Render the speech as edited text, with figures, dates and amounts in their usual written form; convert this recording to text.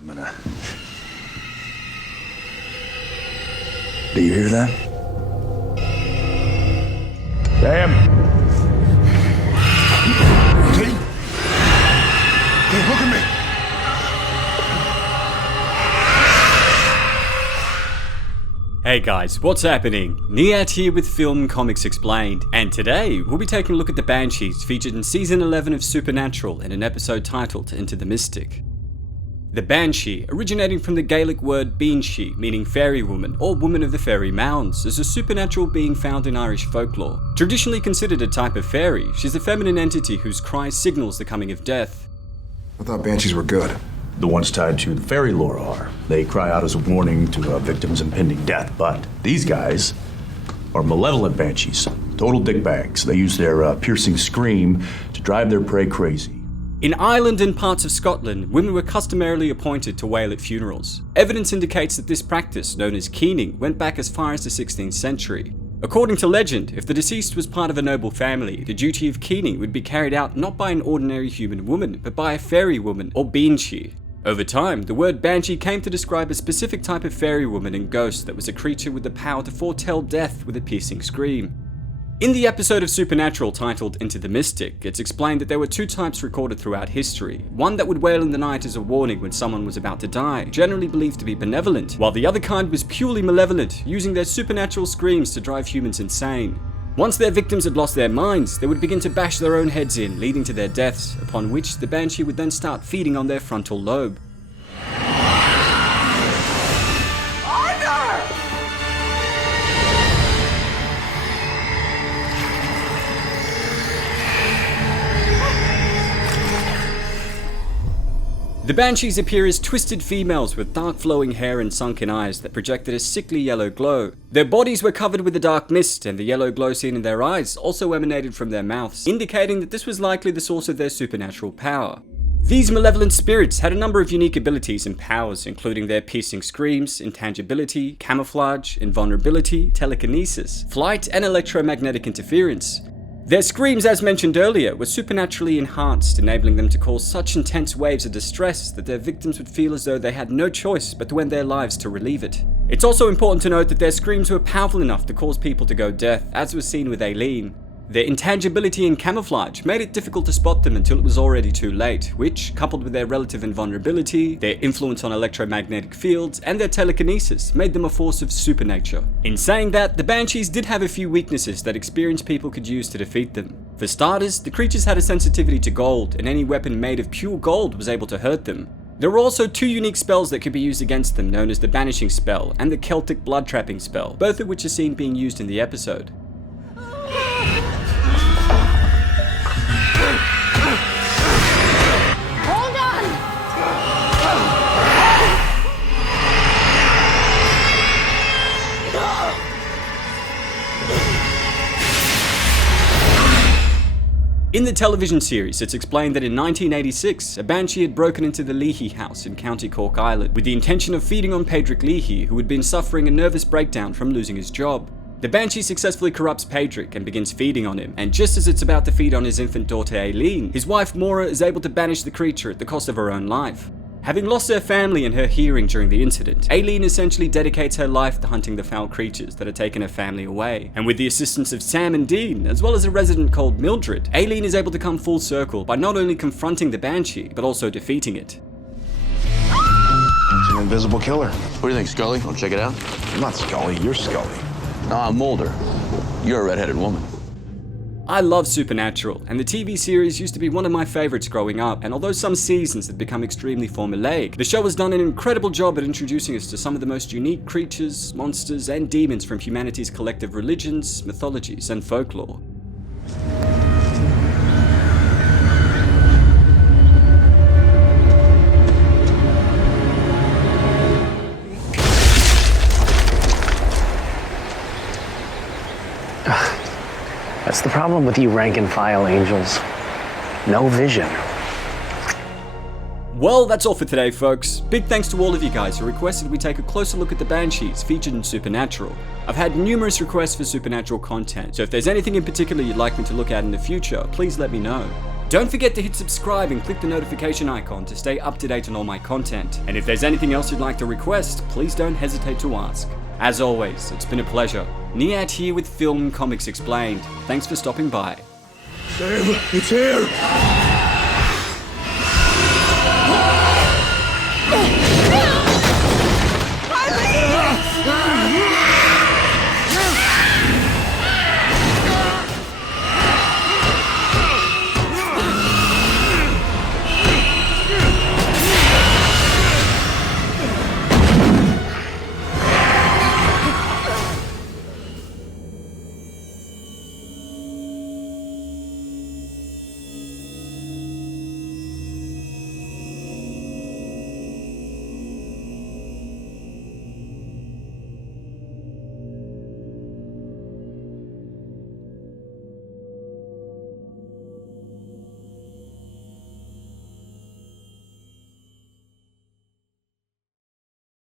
I'm gonna... Do you hear that? Damn! Hey! Hey, look at me! Hey guys, what's happening? Niyat here with Film Comics Explained, and today we'll be taking a look at the Banshees featured in Season 11 of Supernatural in an episode titled Into the Mystic. The Banshee, originating from the Gaelic word Banshee, meaning fairy woman or woman of the fairy mounds, is a supernatural being found in Irish folklore. Traditionally considered a type of fairy, she's a feminine entity whose cry signals the coming of death. I thought banshees were good. The ones tied to the fairy lore are. They cry out as a warning to victims' impending death, but these guys are malevolent banshees. Total dickbags. They use their piercing scream to drive their prey crazy. In Ireland and parts of Scotland, women were customarily appointed to wail at funerals. Evidence indicates that this practice, known as keening, went back as far as the 16th century. According to legend, if the deceased was part of a noble family, the duty of keening would be carried out not by an ordinary human woman, but by a fairy woman, or banshee. Over time, the word banshee came to describe a specific type of fairy woman and ghost that was a creature with the power to foretell death with a piercing scream. In the episode of Supernatural titled Into the Mystic, it's explained that there were two types recorded throughout history. One that would wail in the night as a warning when someone was about to die, generally believed to be benevolent, while the other kind was purely malevolent, using their supernatural screams to drive humans insane. Once their victims had lost their minds, they would begin to bash their own heads in, leading to their deaths, upon which the banshee would then start feeding on their frontal lobe. The Banshees appear as twisted females with dark flowing hair and sunken eyes that projected a sickly yellow glow. Their bodies were covered with a dark mist, and the yellow glow seen in their eyes also emanated from their mouths, indicating that this was likely the source of their supernatural power. These malevolent spirits had a number of unique abilities and powers, including their piercing screams, intangibility, camouflage, invulnerability, telekinesis, flight, and electromagnetic interference. Their screams, as mentioned earlier, were supernaturally enhanced, enabling them to cause such intense waves of distress that their victims would feel as though they had no choice but to end their lives to relieve it. It's also important to note that their screams were powerful enough to cause people to go deaf, as was seen with Aileen. Their intangibility and camouflage made it difficult to spot them until it was already too late, which, coupled with their relative invulnerability, their influence on electromagnetic fields, and their telekinesis, made them a force of supernature. In saying that, the Banshees did have a few weaknesses that experienced people could use to defeat them. For starters, the creatures had a sensitivity to gold, and any weapon made of pure gold was able to hurt them. There were also two unique spells that could be used against them, known as the Banishing Spell and the Celtic Blood Trapping Spell, both of which are seen being used in the episode. In the television series, it's explained that in 1986, a banshee had broken into the Leahy house in County Cork, Ireland, with the intention of feeding on Padraig Leahy, who had been suffering a nervous breakdown from losing his job. The banshee successfully corrupts Padraig and begins feeding on him, and just as it's about to feed on his infant daughter Aileen, his wife Maura is able to banish the creature at the cost of her own life. Having lost her family and her hearing during the incident, Aileen essentially dedicates her life to hunting the foul creatures that had taken her family away. And with the assistance of Sam and Dean, as well as a resident called Mildred, Aileen is able to come full circle by not only confronting the Banshee, but also defeating it. It's an invisible killer. What do you think, Scully? Want to check it out? I'm not Scully, you're Scully. No, I'm Mulder. You're a redheaded woman. I love Supernatural, and the TV series used to be one of my favorites growing up, and although some seasons had become extremely formulaic, the show has done an incredible job at introducing us to some of the most unique creatures, monsters, and demons from humanity's collective religions, mythologies, and folklore. That's the problem with you rank and file angels. No vision. Well, that's all for today, folks. Big thanks to all of you guys who requested we take a closer look at the Banshees featured in Supernatural. I've had numerous requests for Supernatural content, so if there's anything in particular you'd like me to look at in the future, please let me know. Don't forget to hit subscribe and click the notification icon to stay up to date on all my content. And if there's anything else you'd like to request, please don't hesitate to ask. As always, it's been a pleasure. Niyat here with Film Comics Explained. Thanks for stopping by. Sam, it's here!